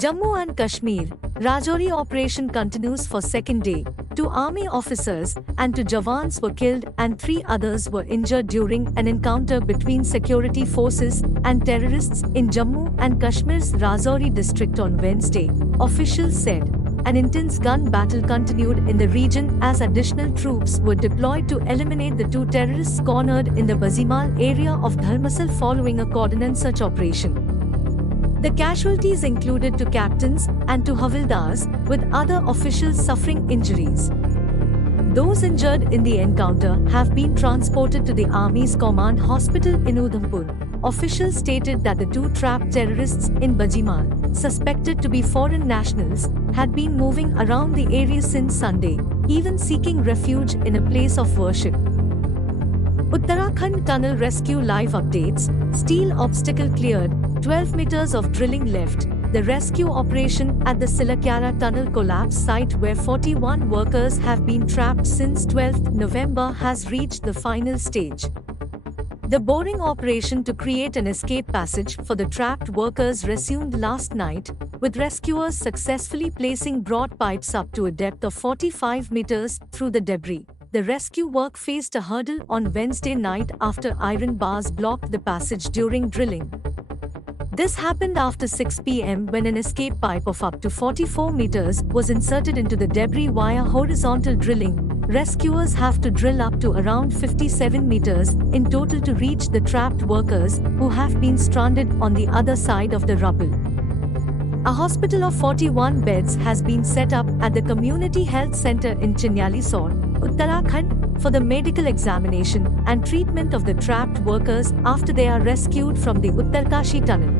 Jammu and Kashmir, Rajouri operation continues for second day. 2 army officers and 2 jawans were killed and 3 others were injured during an encounter between security forces and terrorists in Jammu and Kashmir's Rajouri district on Wednesday, officials said. An intense gun battle continued in the region as additional troops were deployed to eliminate the 2 terrorists cornered in the Bazimal area of Dharmasal following a coordinated search operation. The casualties included 2 captains and 2 havildars, with other officials suffering injuries. Those injured in the encounter have been transported to the Army's command hospital in Udhampur. Officials stated that the 2 trapped terrorists in Bazimal, suspected to be foreign nationals, had been moving around the area since Sunday, even seeking refuge in a place of worship. Uttarakhand tunnel rescue live updates. Steel obstacle cleared, 12 meters of drilling left. The rescue operation at the Silakyara tunnel collapse site where 41 workers have been trapped since 12 November has reached the final stage. The boring operation to create an escape passage for the trapped workers resumed last night, with rescuers successfully placing broad pipes up to a depth of 45 meters through the debris. The rescue work faced a hurdle on Wednesday night after iron bars blocked the passage during drilling. This happened after 6 p.m. when an escape pipe of up to 44 meters was inserted into the debris via horizontal drilling. Rescuers have to drill up to around 57 meters in total to reach the trapped workers who have been stranded on the other side of the rubble. A hospital of 41 beds has been set up at the Community Health Center in Chinyalisore, Uttarakhand, for the medical examination and treatment of the trapped workers after they are rescued from the Uttarkashi tunnel.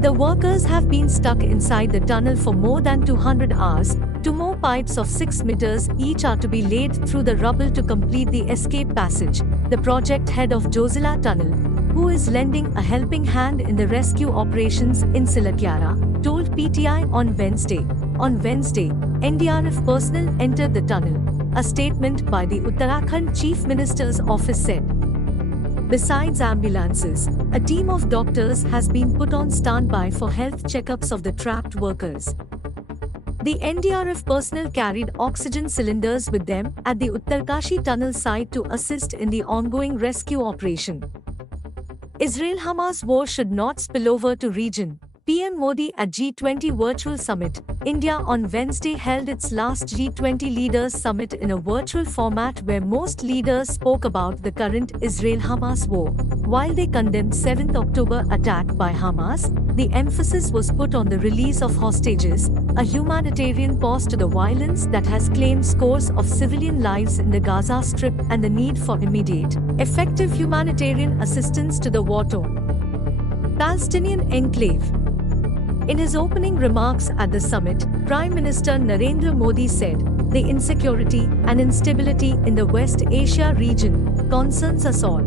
The workers have been stuck inside the tunnel for more than 200 hours. 2 more pipes of 6 meters each are to be laid through the rubble to complete the escape passage, the project head of Jozila Tunnel, who is lending a helping hand in the rescue operations in Silakyara, told PTI on Wednesday. On Wednesday, NDRF personnel entered the tunnel, a statement by the Uttarakhand Chief Minister's office said. Besides ambulances, a team of doctors has been put on standby for health checkups of the trapped workers. The NDRF personnel carried oxygen cylinders with them at the Uttarkashi tunnel site to assist in the ongoing rescue operation. Israel-Hamas war should not spill over to region. PM Modi at G20 Virtual Summit. India on Wednesday held its last G20 Leaders Summit in a virtual format where most leaders spoke about the current Israel-Hamas war. While they condemned 7th October attack by Hamas, the emphasis was put on the release of hostages, a humanitarian pause to the violence that has claimed scores of civilian lives in the Gaza Strip and the need for immediate, effective humanitarian assistance to the war-torn Palestinian enclave. In his opening remarks at the summit, Prime Minister Narendra Modi said, "The insecurity and instability in the West Asia region concerns us all.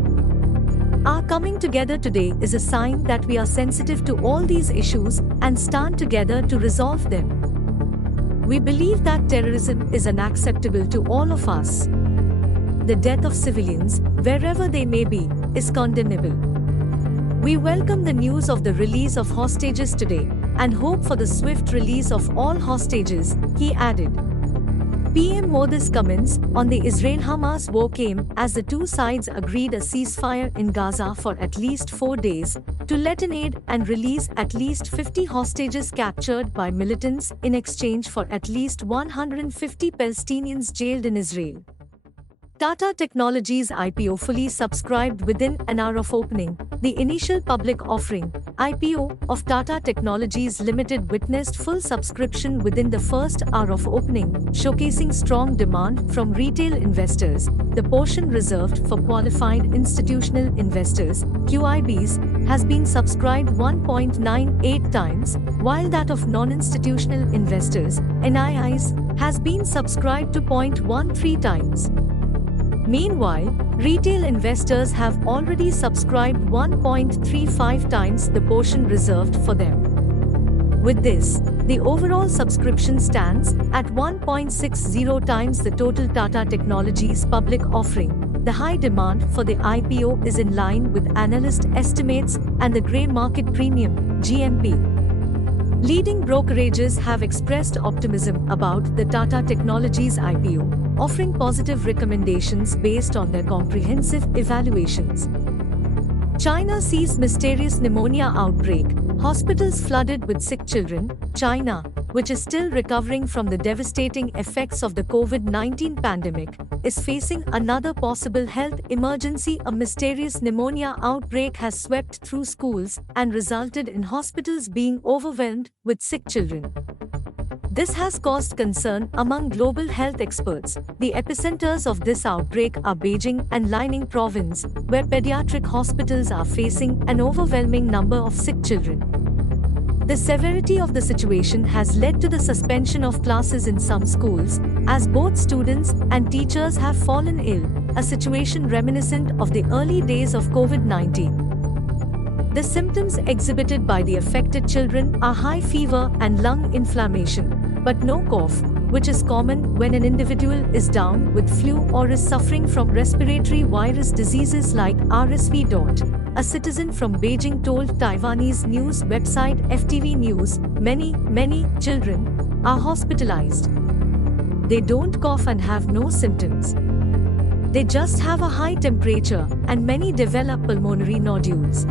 Our coming together today is a sign that we are sensitive to all these issues and stand together to resolve them. We believe that terrorism is unacceptable to all of us. The death of civilians, wherever they may be, is condemnable. We welcome the news of the release of hostages today and hope for the swift release of all hostages," he added. PM Modi's comments on the Israel-Hamas war came as the 2 sides agreed a ceasefire in Gaza for at least 4 days to let in aid and release at least 50 hostages captured by militants in exchange for at least 150 Palestinians jailed in Israel. Tata Technologies IPO fully subscribed within an hour of opening. The initial public offering, IPO, of Tata Technologies Limited witnessed full subscription within the first hour of opening, showcasing strong demand from retail investors. The portion reserved for qualified institutional investors, QIBs, has been subscribed 1.98 times, while that of non-institutional investors, NIIs, has been subscribed to 0.13 times. Meanwhile, retail investors have already subscribed 1.35 times the portion reserved for them. With this, the overall subscription stands at 1.60 times the total Tata Technologies public offering. The high demand for the IPO is in line with analyst estimates and the grey market premium, GMP. Leading brokerages have expressed optimism about the Tata Technologies IPO, offering positive recommendations based on their comprehensive evaluations. China sees mysterious pneumonia outbreak, hospitals flooded with sick children. China, which is still recovering from the devastating effects of the COVID-19 pandemic, is facing another possible health emergency. A mysterious pneumonia outbreak has swept through schools and resulted in hospitals being overwhelmed with sick children. This has caused concern among global health experts. The epicenters of this outbreak are Beijing and Lining province, where pediatric hospitals are facing an overwhelming number of sick children. The severity of the situation has led to the suspension of classes in some schools, as both students and teachers have fallen ill, a situation reminiscent of the early days of COVID-19. The symptoms exhibited by the affected children are high fever and lung inflammation, but no cough, which is common when an individual is down with flu or is suffering from respiratory virus diseases like RSV. A citizen from Beijing told Taiwanese news website FTV News, many children are hospitalized. They don't cough and have no symptoms. They just have a high temperature, and many develop pulmonary nodules.